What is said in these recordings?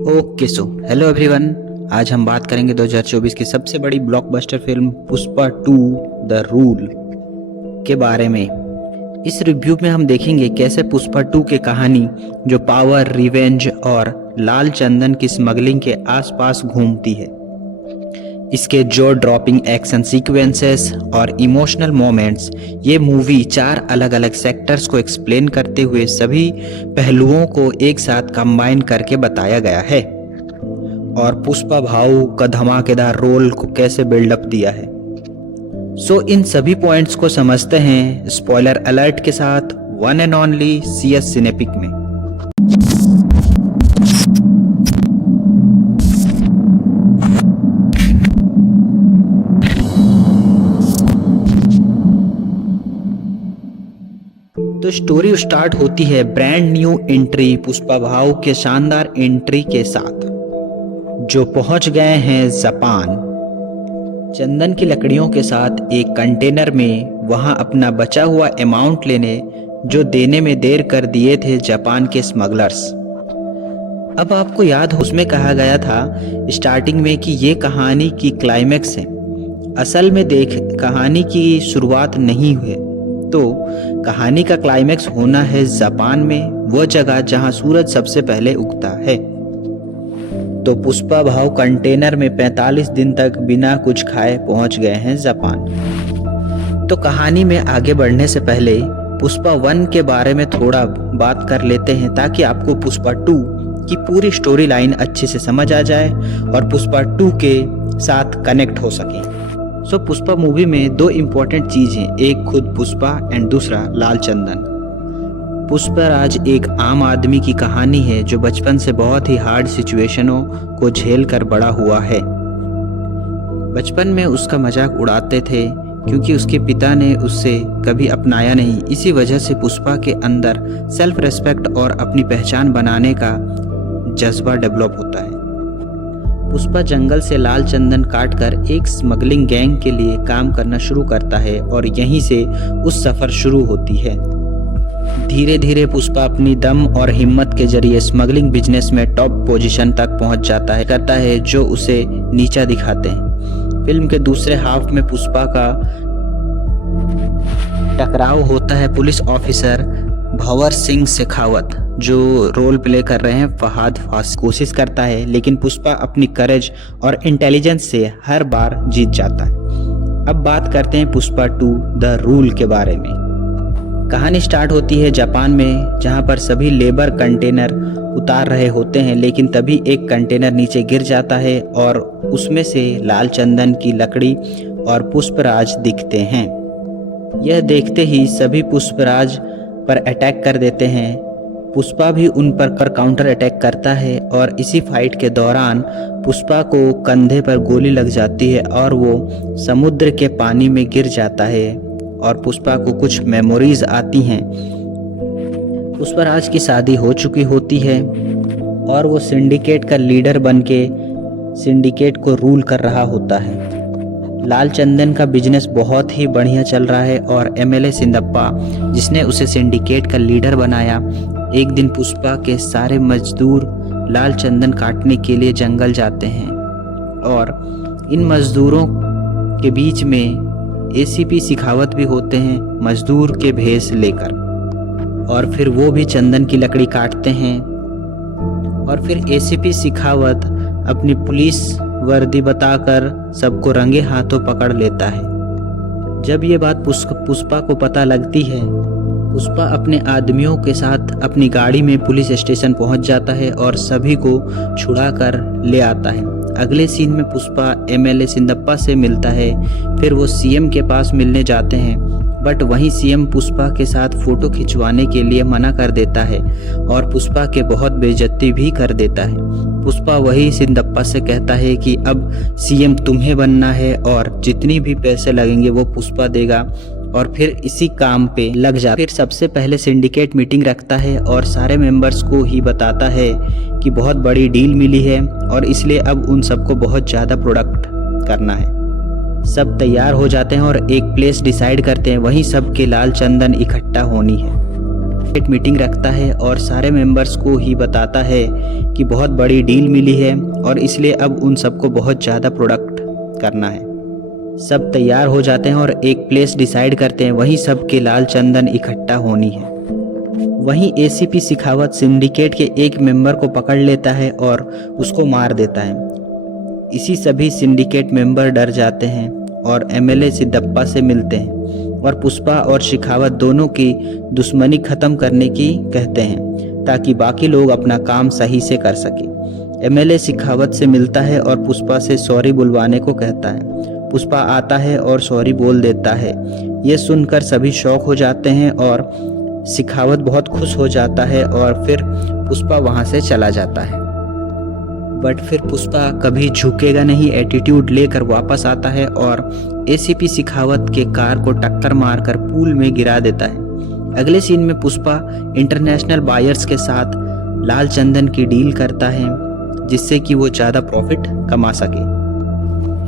Okay so hello everyone. आज हम बात करेंगे 2024 की सबसे बड़ी blockbuster film Pushpa 2 the rule के बारे में। इस रिव्यू में हम देखेंगे कैसे पुष्पा 2 की कहानी जो पावर, रिवेंज और लाल चंदन की स्मगलिंग के आसपास घूमती है। इसके जो ड्रॉपिंग एक्शन सीक्वेंसेस और इमोशनल मोमेंट्स, ये मूवी 4 अलग अलग सेक्टर्स को एक्सप्लेन करते हुए सभी पहलुओं को एक साथ कंबाइन करके बताया गया है और पुष्पा भाऊ का धमाकेदार रोल को कैसे बिल्डअप दिया है। सो इन सभी पॉइंट्स को समझते हैं स्पॉइलर अलर्ट के साथ वन एंड ओनली CS सिनेपिक में। तो स्टोरी स्टार्ट होती है ब्रांड न्यू एंट्री पुष्पा भाऊ के शानदार एंट्री के साथ, जो पहुंच गए हैं जापान चंदन की लकड़ियों के साथ एक कंटेनर में, वहां अपना बचा हुआ अमाउंट लेने, जो देने में देर कर दिए थे जापान के स्मगलर्स। अब आपको याद हो, उसमें कहा गया था स्टार्टिंग में कि ये कहानी की क्लाइमेक्स है। असल में कहानी की शुरुआत नहीं हुई, तो कहानी का क्लाइमेक्स होना है जापान में, वो जगह जहां सूरज सबसे पहले उगता है। तो पुष्पा भाऊ कंटेनर में 45 दिन तक बिना कुछ खाए पहुंच गए हैं जापान। तो कहानी में आगे बढ़ने से पहले पुष्पा 1 के बारे में थोड़ा बात कर लेते हैं, ताकि आपको पुष्पा 2 की पूरी स्टोरी लाइन अच्छे से समझ आ जाए और पुष्पा 2 के साथ कनेक्ट हो सके। सो पुष्पा मूवी में 2 इम्पोर्टेंट चीज हैं, एक खुद पुष्पा एंड दूसरा लाल चंदन। पुष्पराज एक आम आदमी की कहानी है जो बचपन से बहुत ही हार्ड सिचुएशनों को झेल कर बड़ा हुआ है। बचपन में उसका मजाक उड़ाते थे क्योंकि उसके पिता ने उससे कभी अपनाया नहीं। इसी वजह से पुष्पा के अंदर सेल्फ रेस्पेक्ट और अपनी पहचान बनाने का जज्बा डेवलप होता है। पुष्पा जंगल से लाल चंदन काटकर एक स्मगलिंग गैंग के लिए काम करना शुरू करता है और यहीं से उस सफर शुरू होती है। धीरे धीरे पुष्पा अपनी दम और हिम्मत के जरिए स्मगलिंग बिजनेस में टॉप पोजीशन तक पहुंच करता है जो उसे नीचा दिखाते हैं। फिल्म के दूसरे हाफ में पुष्पा का टकराव होता है पुलिस ऑफिसर भंवर सिंह शेखावत, जो रोल प्ले कर रहे हैं फहाद फासिल। कोशिश करता है लेकिन पुष्पा अपनी करेज और इंटेलिजेंस से हर बार जीत जाता है। अब बात करते हैं पुष्पा 2 द रूल के बारे में। कहानी स्टार्ट होती है जापान में, जहां पर सभी लेबर कंटेनर उतार रहे होते हैं, लेकिन तभी एक कंटेनर नीचे गिर जाता है और उसमें से लाल चंदन की लकड़ी और पुष्पराज दिखते हैं। यह देखते ही सभी पुष्पराज पर अटैक कर देते हैं। पुष्पा भी उन पर काउंटर अटैक करता है और इसी फाइट के दौरान पुष्पा को कंधे पर गोली लग जाती है और वो समुद्र के पानी में गिर जाता है और पुष्पा को कुछ मेमोरीज आती हैं। पुष्पराज की शादी हो चुकी होती है और वो सिंडिकेट का लीडर बनके सिंडिकेट को रूल कर रहा होता है। लाल चंदन का बिजनेस बहुत ही बढ़िया चल रहा है और MLA सिंदप्पा, जिसने उसे सिंडिकेट का लीडर बनाया, एक दिन पुष्पा के सारे मजदूर लाल चंदन काटने के लिए जंगल जाते हैं और इन मजदूरों के बीच में ACP शेखावत भी होते हैं मजदूर के भेष लेकर, और फिर वो भी चंदन की लकड़ी काटते हैं और फिर ACP शेखावत अपनी पुलिस वर्दी बताकर सबको रंगे हाथों पकड़ लेता है। जब ये बात पुष्पा को पता लगती है, पुष्पा अपने आदमियों के साथ अपनी गाड़ी में पुलिस स्टेशन पहुंच जाता है और सभी को छुड़ा कर ले आता है। अगले सीन में पुष्पा MLA सिंदप्पा से मिलता है, फिर वो CM के पास मिलने जाते हैं, बट वहीं CM पुष्पा के साथ फोटो खिंचवाने के लिए मना कर देता है और पुष्पा के बहुत बेइज्जती भी कर देता है। पुष्पा वही सिंदप्पा से कहता है कि अब CM तुम्हें बनना है और जितनी भी पैसे लगेंगे वो पुष्पा देगा, और फिर इसी काम पे लग जाता है। फिर सबसे पहले सिंडिकेट मीटिंग रखता है और सारे मेंबर्स को ही बताता है कि बहुत बड़ी डील मिली है और इसलिए अब उन सबको बहुत ज़्यादा प्रोडक्ट करना है। सब तैयार हो जाते हैं और एक प्लेस डिसाइड करते हैं, वहीं सबके लाल चंदन इकट्ठा होनी है। एक मीटिंग रखता है और सारे मेंबर्स को ही बताता है कि बहुत बड़ी डील मिली है और इसलिए अब उन सबको बहुत ज़्यादा प्रोडक्ट करना है। सब तैयार हो जाते हैं और एक प्लेस डिसाइड करते हैं, वहीं सबके लाल चंदन इकट्ठा होनी है। वहीं एसीपी शेखावत सिंडिकेट के एक मेंबर को पकड़ लेता है और उसको मार देता है। इसी सभी सिंडिकेट मेंबर डर जाते हैं और एमएलए सिद्धप्पा से मिलते हैं और पुष्पा और शेखावत दोनों की दुश्मनी खत्म करने की कहते हैं ताकि बाकी लोग अपना काम सही से कर सके। एमएलए शेखावत से मिलता है और पुष्पा से सॉरी बुलवाने को कहता है। पुष्पा आता है और सॉरी बोल देता है। ये सुनकर सभी शॉक हो जाते हैं और शेखावत बहुत खुश हो जाता है और फिर पुष्पा वहाँ से चला जाता है। बट फिर पुष्पा कभी झुकेगा नहीं, एटीट्यूड लेकर वापस आता है और एसीपी शेखावत के कार को टक्कर मारकर पूल में गिरा देता है। अगले सीन में पुष्पा इंटरनेशनल बायर्स के साथ लाल चंदन की डील करता है जिससे कि वो ज़्यादा प्रॉफिट कमा सके।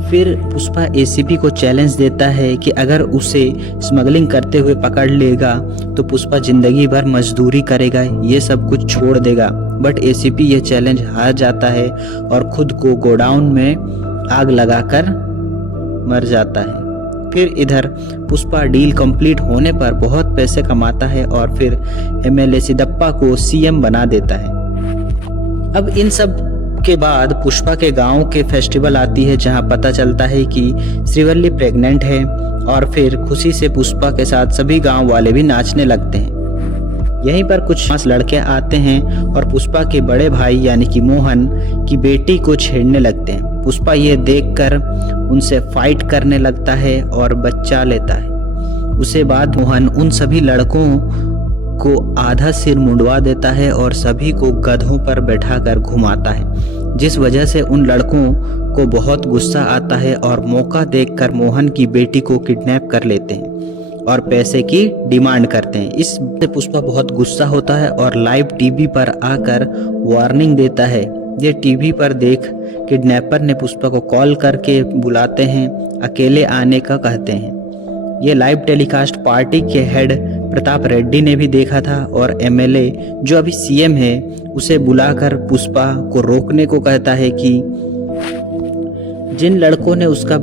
फिर पुष्पा एसीपी को चैलेंज देता है कि अगर उसे स्मगलिंग करते हुए पकड़ लेगा तो पुष्पा जिंदगी भर मजदूरी करेगा, ये सब कुछ छोड़ देगा। बट एसीपी ये चैलेंज हार जाता है और खुद को गोडाउन में आग लगाकर मर जाता है। फिर इधर पुष्पा डील कंप्लीट होने पर बहुत पैसे कमाता है और फिर एमएलए सिद्धप्पा को सीएम बना देता है। अब इन सब के बाद पुष्पा के गांव के फेस्टिवल आती है जहां पता चलता है कि श्रीवल्ली प्रेग्नेंट है और फिर खुशी से पुष्पा के साथ सभी गांव वाले भी नाचने लगते हैं। यहीं पर कुछ 5 लड़के आते हैं और पुष्पा के बड़े भाई यानी कि मोहन की बेटी को छेड़ने लगते हैं। पुष्पा ये देखकर उनसे फाइट करने लगता है और बच्चा लेता है। उसके बाद मोहन उन सभी लड़कों को आधा सिर मुंडवा देता है और सभी को गधों पर बैठाकर घुमाता है, जिस वजह से उन लड़कों को बहुत गुस्सा आता है और मौका देखकर मोहन की बेटी को किडनैप कर लेते हैं और पैसे की डिमांड करते हैं। इससे पुष्पा बहुत गुस्सा होता है और लाइव टीवी पर आकर वार्निंग देता है। ये टीवी पर देख किडनैपर ने पुष्पा को कॉल करके बुलाते हैं, अकेले आने का कहते हैं। ये लाइव टेलीकास्ट पार्टी के हेड प्रताप रेड्डी ने भी देखा था और एमएलए जो अभी सीएम है उसे बुलाकर पुष्पा को रोकने को कहता है कि जिन लड़कों ने उसके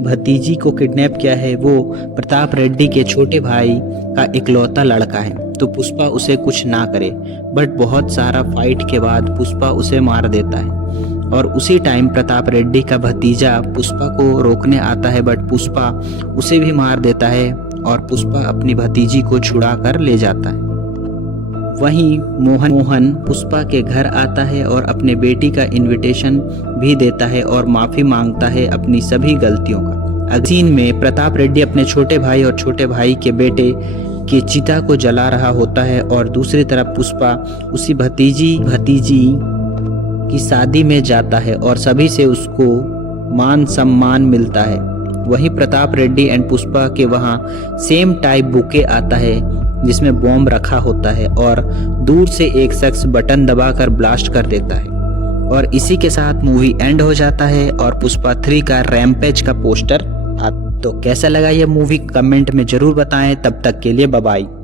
भतीजी को किडनैप किया है वो प्रताप रेड्डी के छोटे भाई का इकलौता लड़का है, तो पुष्पा उसे कुछ ना करे। बट बहुत सारा फाइट के बाद पुष्पा उसे मार देता है और उसी टाइम प्रताप रेड्डी का भतीजा पुष्पा को रोकने आता है, बट पुष्पा उसे भी मार देता है और पुष्पा अपनी भतीजी को छुड़ा कर ले जाता है। वहीं मोहन पुष्पा के घर आता है और अपने बेटी का इनविटेशन भी देता है और माफ़ी मांगता है अपनी सभी गलतियों का। अगले सीन में प्रताप रेड्डी अपने छोटे भाई और छोटे भाई के बेटे की चिता को जला रहा होता है और दूसरी तरफ पुष्पा उसी भतीजी की शादी में जाता है और सभी से उसको मान सम्मान मिलता है। वहीं प्रताप रेड्डी एंड पुष्पा के वहाँ सेम टाइप बुके आता है जिसमें बॉम्ब रखा होता है और दूर से एक शख्स बटन दबाकर ब्लास्ट कर देता है और इसी के साथ मूवी एंड हो जाता है और पुष्पा 3 का रैम्पेज का पोस्टर आता। तो कैसा लगा ये मूवी कमेंट में जरूर बताएं। तब तक के लिए बाय बाय।